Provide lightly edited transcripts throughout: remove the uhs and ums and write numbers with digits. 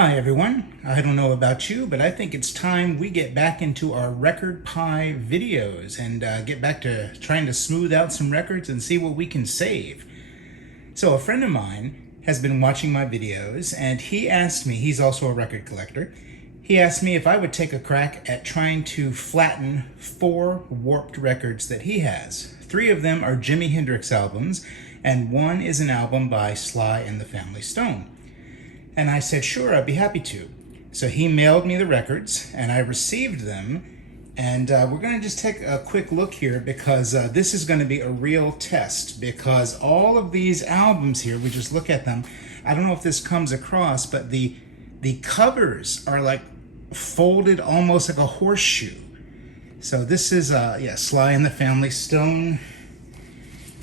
Hi everyone. I don't know about you, but I think it's time we get back into our record pie videos and get back to trying to smooth out some records and see what we can save. So a friend of mine has been watching my videos and he asked me, he's also a record collector, he asked me if I would take a crack at trying to flatten 4 warped records that he has. 3 of them are Jimi Hendrix albums and 1 is an album by Sly and the Family Stone. And I said, sure, I'd be happy to. So he mailed me the records, and I received them. And we're going to just take a quick look here because this is going to be a real test. Because all of these albums here, we just look at them. I don't know if this comes across, but the covers are like folded almost like a horseshoe. So this is, Sly and the Family Stone.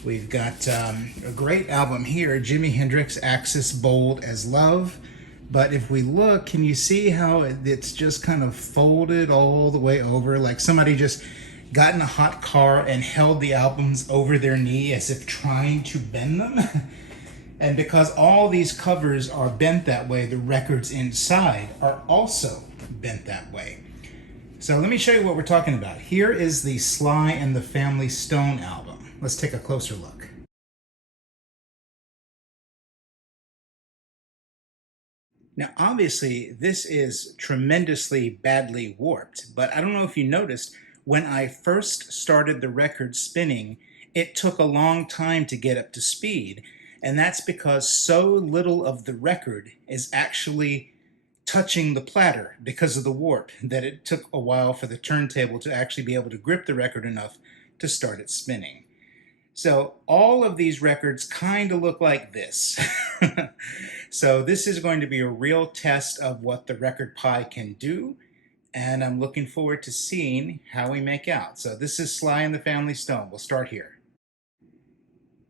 We've got a great album here, Jimi Hendrix, Axis Bold as Love. But if we look, can you see how it's just kind of folded all the way over? Like somebody just got in a hot car and held the albums over their knee as if trying to bend them. And because all these covers are bent that way, the records inside are also bent that way. So let me show you what we're talking about. Here is the Sly and the Family Stone album. Let's take a closer look. Now, obviously, this is tremendously badly warped, but I don't know if you noticed, when I first started the record spinning, it took a long time to get up to speed, and that's because so little of the record is actually touching the platter because of the warp that it took a while for the turntable to actually be able to grip the record enough to start it spinning. So all of these records kind of look like this. So this is going to be a real test of what the record pie can do, and I'm looking forward to seeing how we make out. So this is Sly and the Family Stone. We'll start here.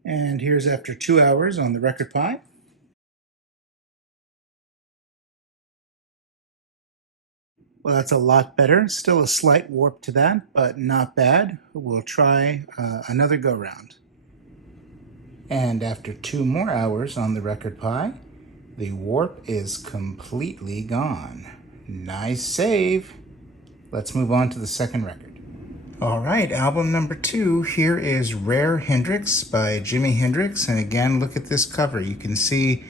And here's after 2 hours on the record pie. Well, that's a lot better. Still a slight warp to that, but not bad. We'll try another go round. And after 2 more hours on the record pie, the warp is completely gone. Nice save. Let's move on to the second record. All right, album number 2. Here is Rare Hendrix by Jimi Hendrix. And again, look at this cover. You can see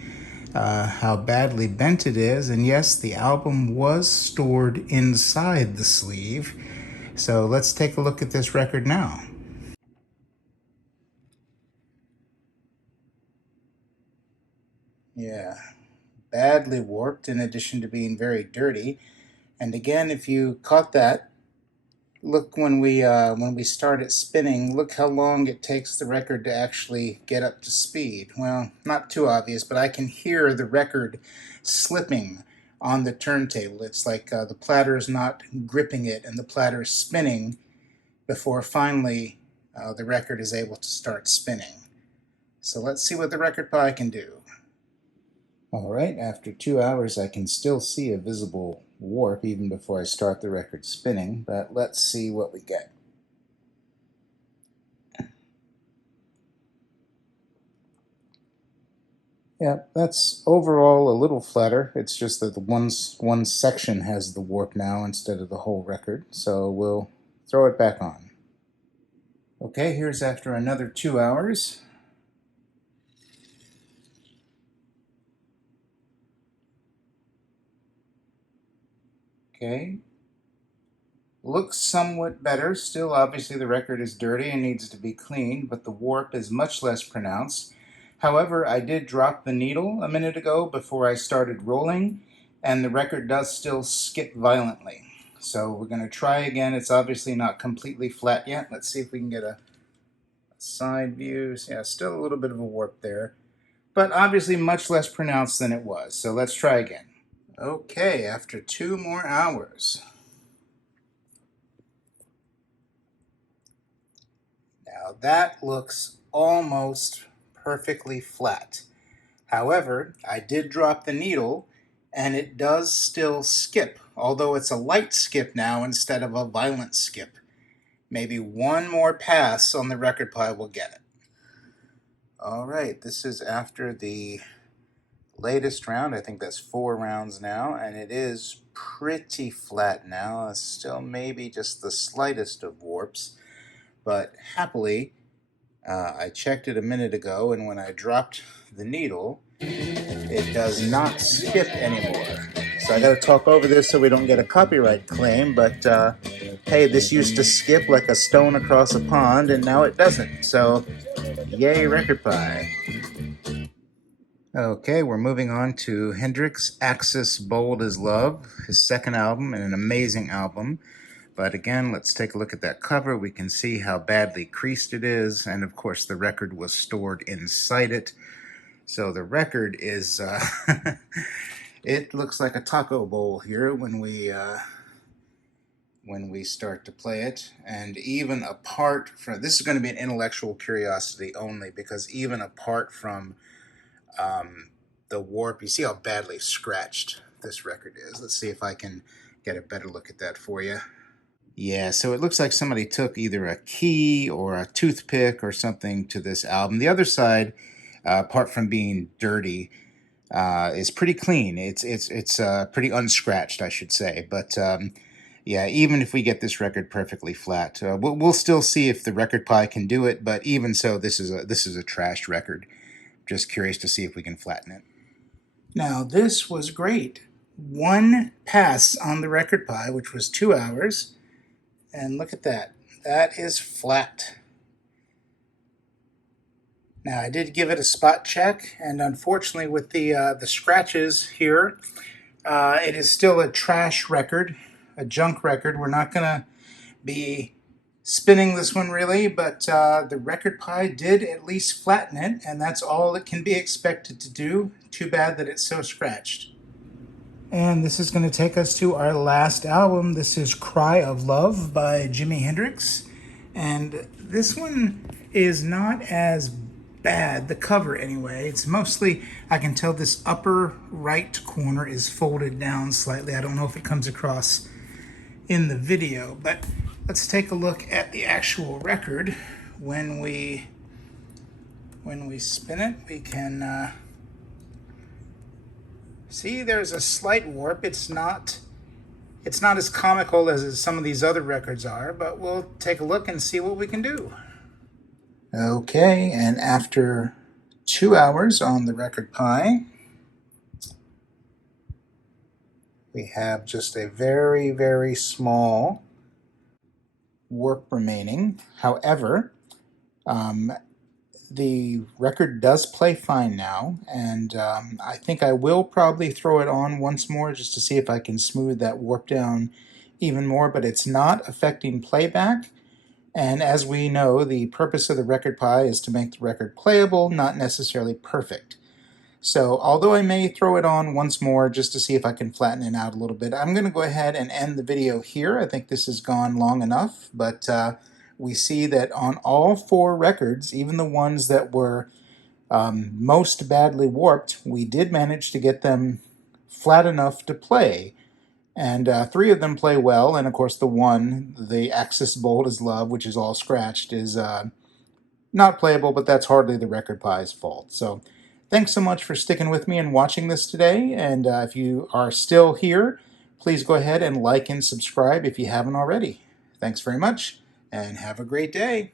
how badly bent it is. And yes, the album was stored inside the sleeve. So let's take a look at this record now. Yeah, badly warped in addition to being very dirty. And again, if you caught that, look when we start it spinning, look how long it takes the record to actually get up to speed. Well, not too obvious, but I can hear the record slipping on the turntable. It's like the platter is not gripping it and the platter is spinning before finally the record is able to start spinning. So let's see what the record pie can do. All right, after 2 hours I can still see a visible warp even before I start the record spinning, but let's see what we get. Yeah, that's overall a little flatter. It's just that the one section has the warp now instead of the whole record, so we'll throw it back on. Okay, here's after another 2 hours. Okay, looks somewhat better. Still, obviously, the record is dirty and needs to be cleaned, but the warp is much less pronounced. However, I did drop the needle a minute ago before I started rolling, and the record does still skip violently. So we're going to try again. It's obviously not completely flat yet. Let's see if we can get a side view. Yeah, still a little bit of a warp there, but obviously much less pronounced than it was. So let's try again. Okay, after 2 more hours. Now that looks almost perfectly flat. However, I did drop the needle and it does still skip, although it's a light skip now instead of a violent skip. Maybe one more pass on the record pie will get it. All right, this is after the latest round. I think that's 4 rounds now, and it is pretty flat now. Still maybe just the slightest of warps, but happily I checked it a minute ago, and when I dropped the needle, it does not skip anymore. So I got to talk over this so we don't get a copyright claim, but hey, this used to skip like a stone across a pond, and now it doesn't. So yay, Record Pie. Okay, we're moving on to Hendrix, Axis Bold as Love, his second album, and an amazing album. But again, let's take a look at that cover. We can see how badly creased it is, and of course the record was stored inside it. So the record is, it looks like a taco bowl here when we start to play it. And even apart from, this is going to be an intellectual curiosity only, because even apart from the warp, you see how badly scratched this record is. Let's see if I can get a better look at that for you. Yeah, so it looks like somebody took either a key or a toothpick or something to this album. The other side, apart from being dirty, is pretty clean. It's pretty unscratched, I should say. But yeah, even if we get this record perfectly flat, we'll still see if the Record Pie can do it. But even so, this is a trashed record. Just curious to see if we can flatten it. Now this was great. 1 pass on the Record Pie, which was 2 hours. And look at that. That is flat. Now I did give it a spot check, and unfortunately with the scratches here, it is still a trash record, a junk record. We're not going to be spinning this one really, but the Record Pie did at least flatten it, and that's all it can be expected to do. Too bad that it's so scratched. And this is going to take us to our last album. This is Cry of Love by Jimi Hendrix. And this one is not as bad, the cover anyway. It's mostly, I can tell this upper right corner is folded down slightly. I don't know if it comes across in the video, but let's take a look at the actual record. When we spin it, we can see there's a slight warp. It's not as comical as some of these other records are, but we'll take a look and see what we can do. Okay, and after 2 hours on the Record Pie, we have just a very, very small warp remaining. However, the record does play fine now, and I think I will probably throw it on once more just to see if I can smooth that warp down even more, but it's not affecting playback. And as we know, the purpose of the Record Pie is to make the record playable, not necessarily perfect. So although I may throw it on once more just to see if I can flatten it out a little bit, I'm going to go ahead and end the video here. I think this has gone long enough, but we see that on all 4 records, even the ones that were most badly warped, we did manage to get them flat enough to play. And 3 of them play well, and of course the one, the Axis Bold as Love, which is all scratched, is not playable, but that's hardly the Record Pie's fault. So thanks so much for sticking with me and watching this today, and if you are still here, please go ahead and like and subscribe if you haven't already. Thanks very much, and have a great day.